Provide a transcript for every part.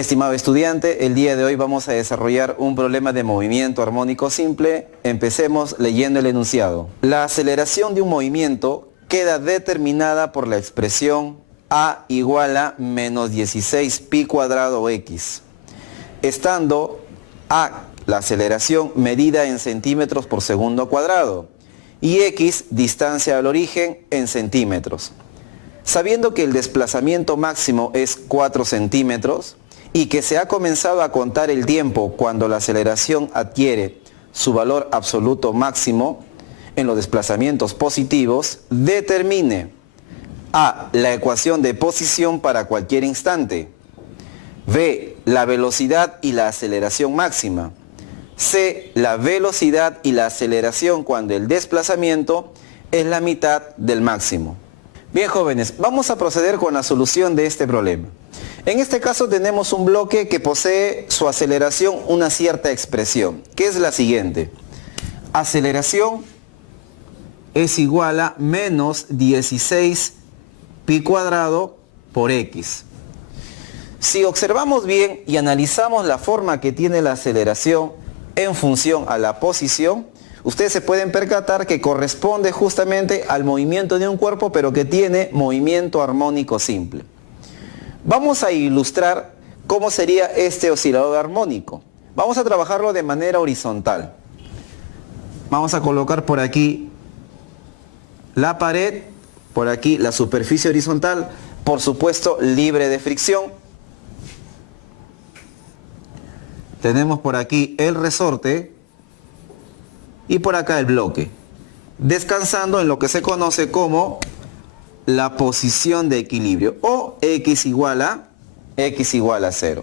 Estimado estudiante, el día de hoy vamos a desarrollar un problema de movimiento armónico simple. Empecemos leyendo el enunciado. La aceleración de un movimiento queda determinada por la expresión a igual a menos 16 pi cuadrado x, estando a la aceleración medida en centímetros por segundo cuadrado y x distancia al origen en centímetros. Sabiendo que el desplazamiento máximo es 4 centímetros y que se ha comenzado a contar el tiempo cuando la aceleración adquiere su valor absoluto máximo en los desplazamientos positivos, determine a. La ecuación de posición para cualquier instante, b. La velocidad y la aceleración máxima, c. La velocidad y la aceleración cuando el desplazamiento es la mitad del máximo. Bien, jóvenes, vamos a proceder con la solución de este problema. En este caso tenemos un bloque que posee su aceleración una cierta expresión, que es la siguiente. Aceleración es igual a menos 16 pi cuadrado por x. Si observamos bien y analizamos la forma que tiene la aceleración en función a la posición, ustedes se pueden percatar que corresponde justamente al movimiento de un cuerpo, pero que tiene movimiento armónico simple. Vamos a ilustrar cómo sería este oscilador armónico. Vamos a trabajarlo de manera horizontal. Vamos a colocar por aquí la pared, por aquí la superficie horizontal, por supuesto libre de fricción. Tenemos por aquí el resorte y por acá el bloque, descansando en lo que se conoce como la posición de equilibrio, o x igual a 0.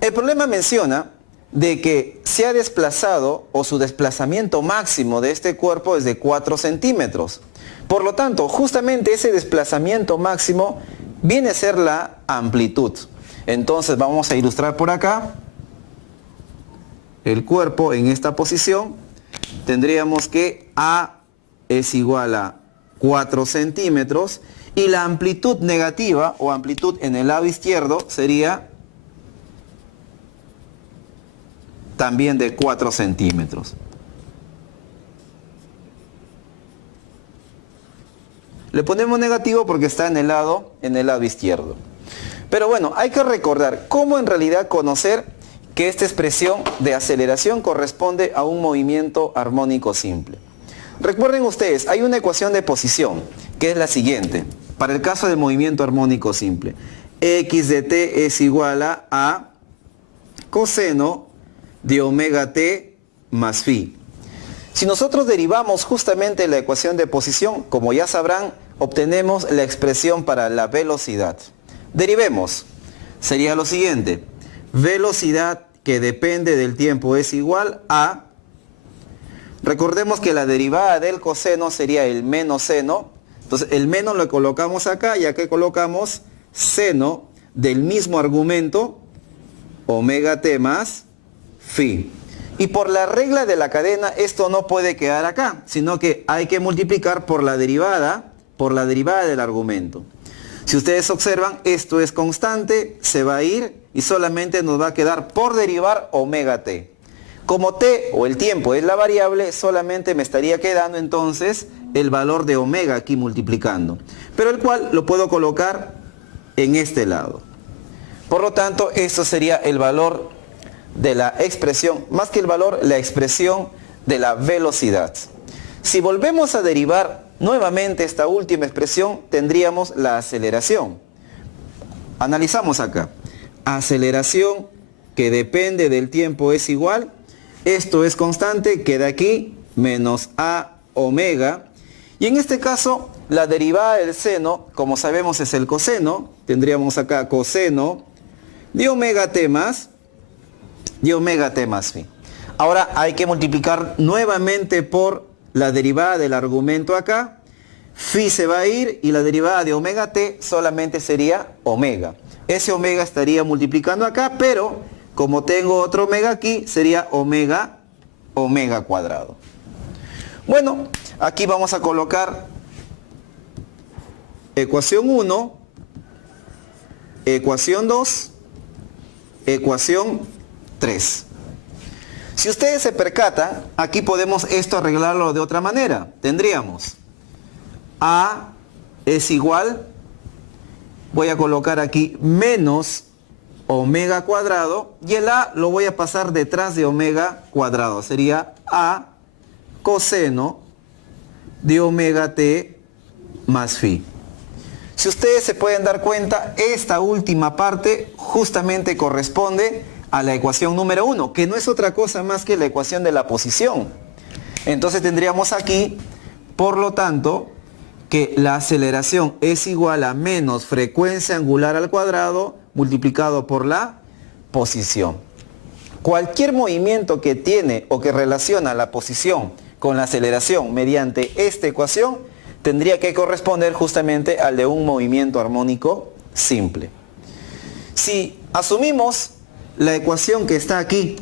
El problema menciona de que se ha desplazado, o su desplazamiento máximo de este cuerpo es de 4 centímetros. Por lo tanto, justamente ese desplazamiento máximo viene a ser la amplitud. Entonces vamos a ilustrar por acá el cuerpo en esta posición. Tendríamos que A es igual a 4 centímetros y la amplitud negativa o amplitud en el lado izquierdo sería también de 4 centímetros. Le ponemos negativo porque está en el lado izquierdo. Pero bueno, hay que recordar cómo en realidad conocer que esta expresión de aceleración corresponde a un movimiento armónico simple. Recuerden ustedes, hay una ecuación de posición, que es la siguiente, para el caso del movimiento armónico simple. X de t es igual a coseno de omega t más phi. Si nosotros derivamos justamente la ecuación de posición, como ya sabrán, obtenemos la expresión para la velocidad. Derivemos, sería lo siguiente. Velocidad que depende del tiempo es igual a... Recordemos que la derivada del coseno sería el menos seno. Entonces el menos lo colocamos acá y acá colocamos seno del mismo argumento, omega t más phi. Y por la regla de la cadena esto no puede quedar acá, sino que hay que multiplicar por la derivada del argumento. Si ustedes observan, esto es constante, se va a ir y solamente nos va a quedar por derivar omega t. Como t o el tiempo es la variable, solamente me estaría quedando entonces el valor de omega aquí multiplicando, pero el cual lo puedo colocar en este lado. Por lo tanto, esto sería el valor de la expresión, más que el valor, la expresión de la velocidad. Si volvemos a derivar nuevamente esta última expresión, tendríamos la aceleración. Analizamos acá. Aceleración que depende del tiempo es igual, esto es constante, queda aquí, menos a omega. Y en este caso, la derivada del seno, como sabemos es el coseno, tendríamos acá coseno de omega t más phi. Ahora hay que multiplicar nuevamente por la derivada del argumento acá. Phi se va a ir y la derivada de omega t solamente sería omega. Ese omega estaría multiplicando acá, pero como tengo otro omega aquí, sería omega cuadrado. Bueno, aquí vamos a colocar ecuación 1, ecuación 2 ecuación 3. Si ustedes se percatan, aquí podemos esto arreglarlo de otra manera. Tendríamos A es igual, voy a colocar aquí menos omega cuadrado y el A lo voy a pasar detrás de omega cuadrado. Sería A coseno de omega t más phi. Si ustedes se pueden dar cuenta, esta última parte justamente corresponde a la ecuación número 1, que no es otra cosa más que la ecuación de la posición. Entonces tendríamos aquí, por lo tanto, que la aceleración es igual a menos frecuencia angular al cuadrado multiplicado por la posición. Cualquier movimiento que tiene o que relaciona la posición con la aceleración mediante esta ecuación tendría que corresponder justamente al de un movimiento armónico simple. Si asumimos la ecuación que está aquí,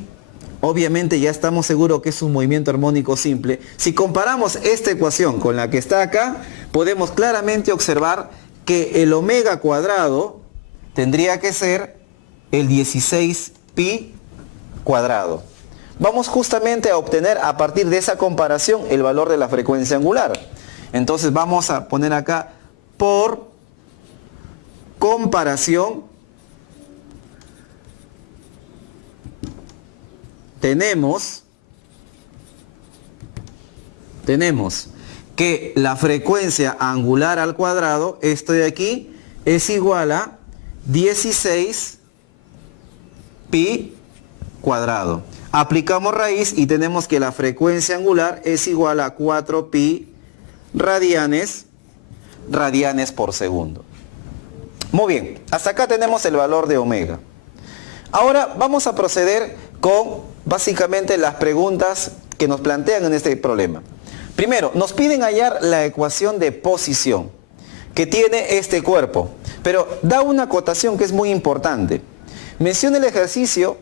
obviamente ya estamos seguros que es un movimiento armónico simple. Si comparamos esta ecuación con la que está acá, podemos claramente observar que el omega cuadrado tendría que ser el 16 pi cuadrado. Vamos justamente a obtener a partir de esa comparación el valor de la frecuencia angular. Entonces vamos a poner acá por comparación tenemos que la frecuencia angular al cuadrado, esto de aquí, es igual a 16 pi cuadrado. Aplicamos raíz y tenemos que la frecuencia angular es igual a 4 pi radianes por segundo. Muy bien, hasta acá tenemos el valor de omega. Ahora vamos a proceder con básicamente las preguntas que nos plantean en este problema. Primero, nos piden hallar la ecuación de posición que tiene este cuerpo, pero da una acotación que es muy importante. Menciona el ejercicio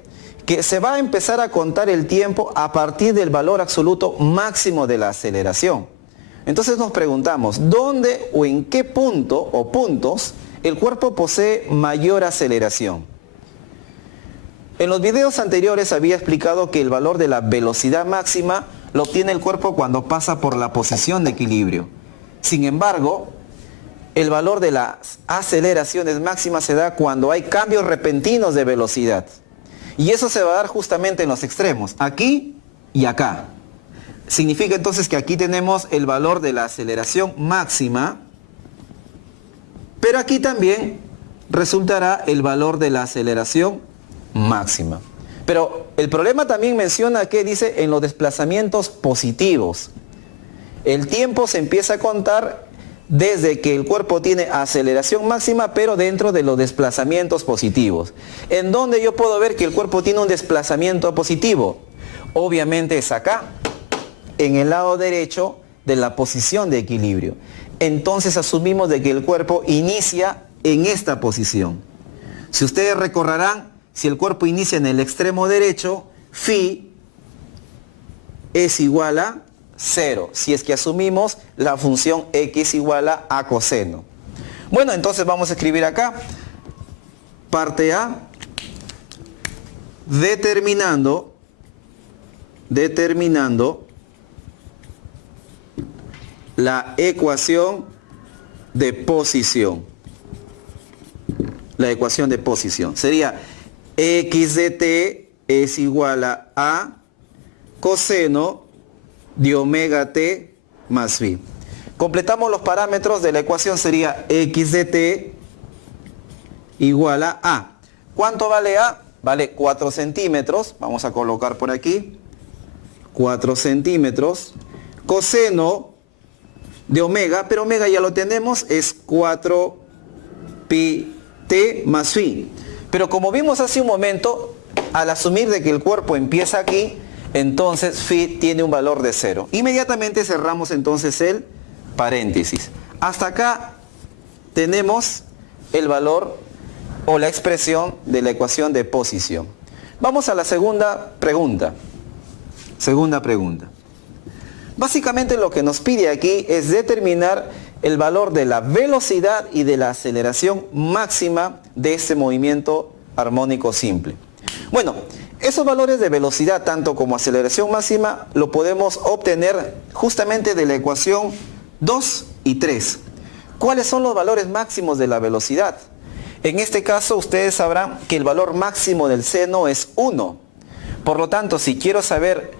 que se va a empezar a contar el tiempo a partir del valor absoluto máximo de la aceleración. Entonces nos preguntamos, ¿dónde o en qué punto o puntos el cuerpo posee mayor aceleración? En los videos anteriores había explicado que el valor de la velocidad máxima lo obtiene el cuerpo cuando pasa por la posición de equilibrio. Sin embargo, el valor de las aceleraciones máximas se da cuando hay cambios repentinos de velocidad. Y eso se va a dar justamente en los extremos, aquí y acá. Significa entonces que aquí tenemos el valor de la aceleración máxima, pero aquí también resultará el valor de la aceleración máxima. Pero el problema también menciona que dice en los desplazamientos positivos. El tiempo se empieza a contar desde que el cuerpo tiene aceleración máxima, pero dentro de los desplazamientos positivos. ¿En dónde yo puedo ver que el cuerpo tiene un desplazamiento positivo? Obviamente es acá, en el lado derecho de la posición de equilibrio. Entonces asumimos de que el cuerpo inicia en esta posición. Si ustedes recordarán, si el cuerpo inicia en el extremo derecho, phi es igual a 0, si es que asumimos la función x igual a coseno. Bueno, entonces vamos a escribir acá, parte A, determinando la ecuación de posición. La ecuación de posición sería x de t es igual a coseno de omega t más phi. Completamos los parámetros de la ecuación, sería x de t igual a A. ¿Cuánto vale A? Vale 4 centímetros. Vamos a colocar por aquí 4 centímetros. Coseno de omega, pero omega ya lo tenemos, es 4 pi t más phi. Pero como vimos hace un momento, al asumir de que el cuerpo empieza aquí, entonces phi tiene un valor de 0. Inmediatamente cerramos entonces el paréntesis. Hasta acá tenemos el valor o la expresión de la ecuación de posición. Vamos a la segunda pregunta. Básicamente lo que nos pide aquí es determinar el valor de la velocidad y de la aceleración máxima de este movimiento armónico simple. Bueno, esos valores de velocidad, tanto como aceleración máxima, lo podemos obtener justamente de la ecuación 2 y 3. ¿Cuáles son los valores máximos de la velocidad? En este caso, ustedes sabrán que el valor máximo del seno es 1. Por lo tanto, si quiero saber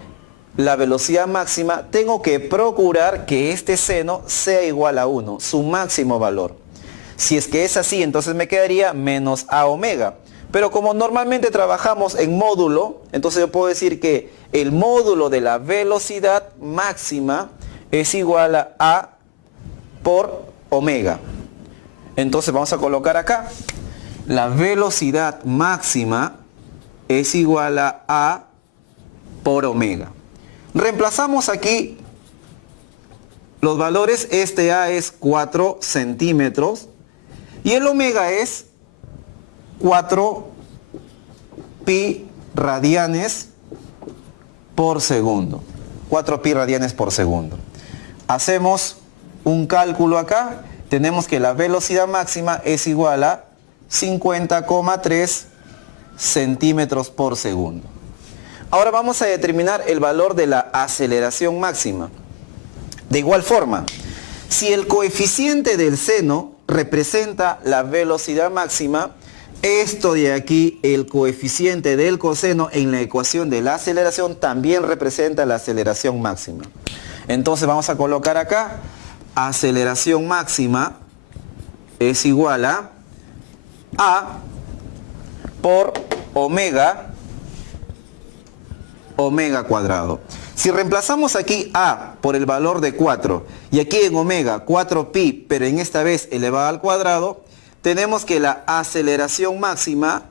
la velocidad máxima, tengo que procurar que este seno sea igual a 1, su máximo valor. Si es que es así, entonces me quedaría menos a omega. Pero como normalmente trabajamos en módulo, entonces yo puedo decir que el módulo de la velocidad máxima es igual a A por omega. Entonces vamos a colocar acá, la velocidad máxima es igual a A por omega. Reemplazamos aquí los valores, este A es 4 centímetros y el omega es 4 pi radianes por segundo. 4 pi radianes por segundo. Hacemos un cálculo acá. Tenemos que la velocidad máxima es igual a 50,3 centímetros por segundo. Ahora vamos a determinar el valor de la aceleración máxima. De igual forma, si el coeficiente del seno representa la velocidad máxima, esto de aquí, el coeficiente del coseno en la ecuación de la aceleración también representa la aceleración máxima. Entonces vamos a colocar acá, aceleración máxima es igual a por omega cuadrado. Si reemplazamos aquí A por el valor de 4 y aquí en omega 4 pi, pero en esta vez elevado al cuadrado, tenemos que la aceleración máxima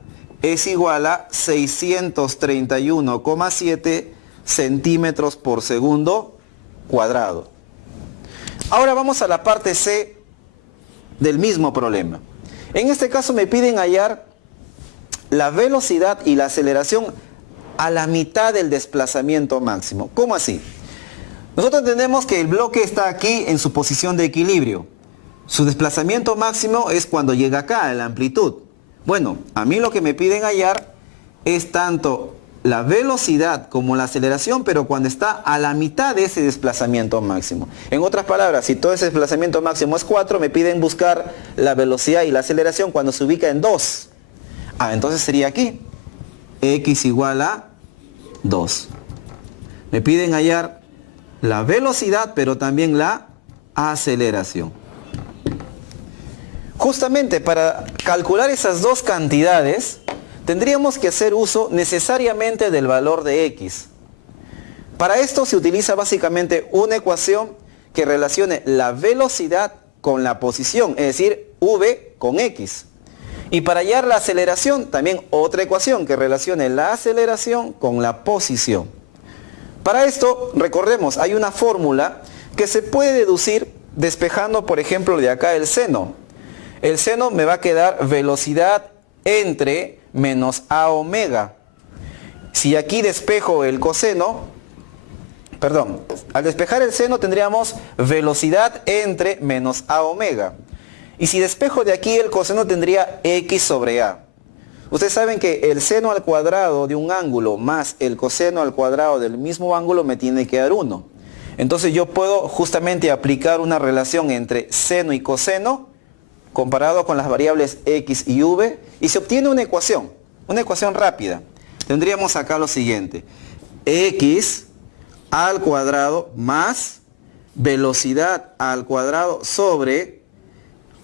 es igual a 631,7 centímetros por segundo cuadrado. Ahora vamos a la parte C del mismo problema. En este caso me piden hallar la velocidad y la aceleración a la mitad del desplazamiento máximo. ¿Cómo así? Nosotros entendemos que el bloque está aquí en su posición de equilibrio. Su desplazamiento máximo es cuando llega acá, a la amplitud. Bueno, a mí lo que me piden hallar es tanto la velocidad como la aceleración, pero cuando está a la mitad de ese desplazamiento máximo. En otras palabras, si todo ese desplazamiento máximo es 4, me piden buscar la velocidad y la aceleración cuando se ubica en 2. Entonces sería aquí, x igual a 2. Me piden hallar la velocidad, pero también la aceleración. Justamente para calcular esas dos cantidades, tendríamos que hacer uso necesariamente del valor de x. Para esto se utiliza básicamente una ecuación que relacione la velocidad con la posición, es decir, v con x. Y para hallar la aceleración, también otra ecuación que relacione la aceleración con la posición. Para esto, recordemos, hay una fórmula que se puede deducir despejando, por ejemplo, de acá el seno. El seno me va a quedar velocidad entre menos a omega. Si aquí despejo el coseno, perdón, al despejar el seno tendríamos velocidad entre menos a omega. Y si despejo de aquí el coseno tendría x sobre a. Ustedes saben que el seno al cuadrado de un ángulo más el coseno al cuadrado del mismo ángulo me tiene que dar 1. Entonces yo puedo justamente aplicar una relación entre seno y coseno comparado con las variables x y v y se obtiene una ecuación rápida. Tendríamos acá lo siguiente, x al cuadrado más velocidad al cuadrado sobre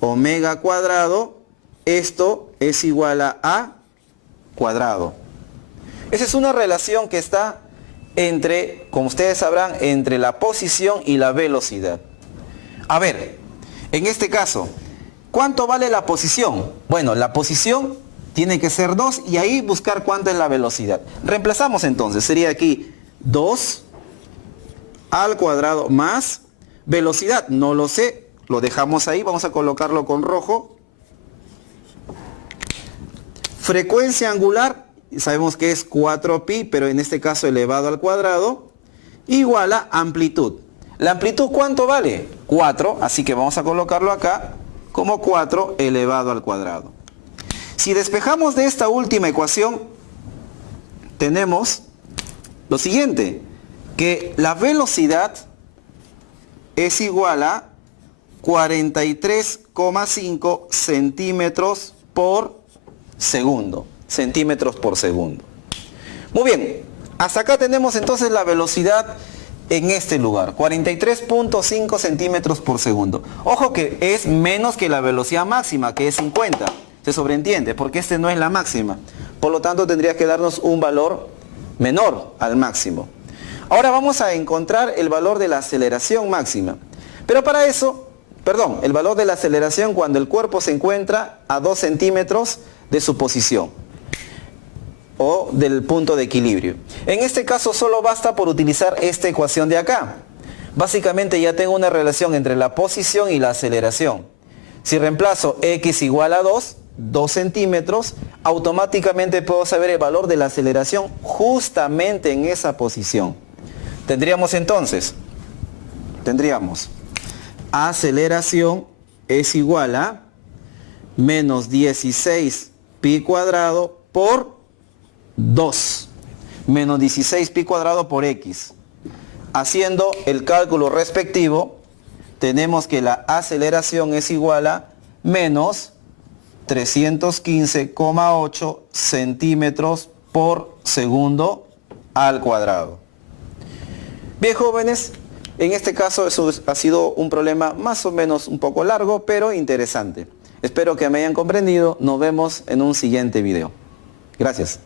omega cuadrado, esto es igual a cuadrado. Esa es una relación que está entre, como ustedes sabrán, entre la posición y la velocidad. A ver, en este caso, ¿cuánto vale la posición? Bueno, la posición tiene que ser 2 y ahí buscar cuánto es la velocidad. Reemplazamos entonces, sería aquí 2 al cuadrado más velocidad, no lo sé, lo dejamos ahí, vamos a colocarlo con rojo. Frecuencia angular, sabemos que es 4 pi, pero en este caso elevado al cuadrado, igual a amplitud. ¿La amplitud cuánto vale? 4, así que vamos a colocarlo acá como 4 elevado al cuadrado. Si despejamos de esta última ecuación, tenemos lo siguiente, que la velocidad es igual a 43,5 centímetros por segundo. Centímetros por segundo. Muy bien, hasta acá tenemos entonces la velocidad en este lugar, 43,5 centímetros por segundo. Ojo que es menos que la velocidad máxima, que es 50. Se sobreentiende, porque este no es la máxima. Por lo tanto, tendría que darnos un valor menor al máximo. Ahora vamos a encontrar el valor de la aceleración máxima. Pero para eso, el valor de la aceleración cuando el cuerpo se encuentra a 2 centímetros de su posición o del punto de equilibrio. En este caso solo basta por utilizar esta ecuación de acá. Básicamente ya tengo una relación entre la posición y la aceleración. Si reemplazo x igual a 2 centímetros, automáticamente puedo saber el valor de la aceleración justamente en esa posición. Tendríamos aceleración es igual a menos 16 pi cuadrado por 2. Menos 16 pi cuadrado por x. Haciendo el cálculo respectivo, tenemos que la aceleración es igual a menos 315,8 centímetros por segundo al cuadrado. Bien, jóvenes, en este caso eso ha sido un problema más o menos un poco largo, pero interesante. Espero que me hayan comprendido. Nos vemos en un siguiente video. Gracias.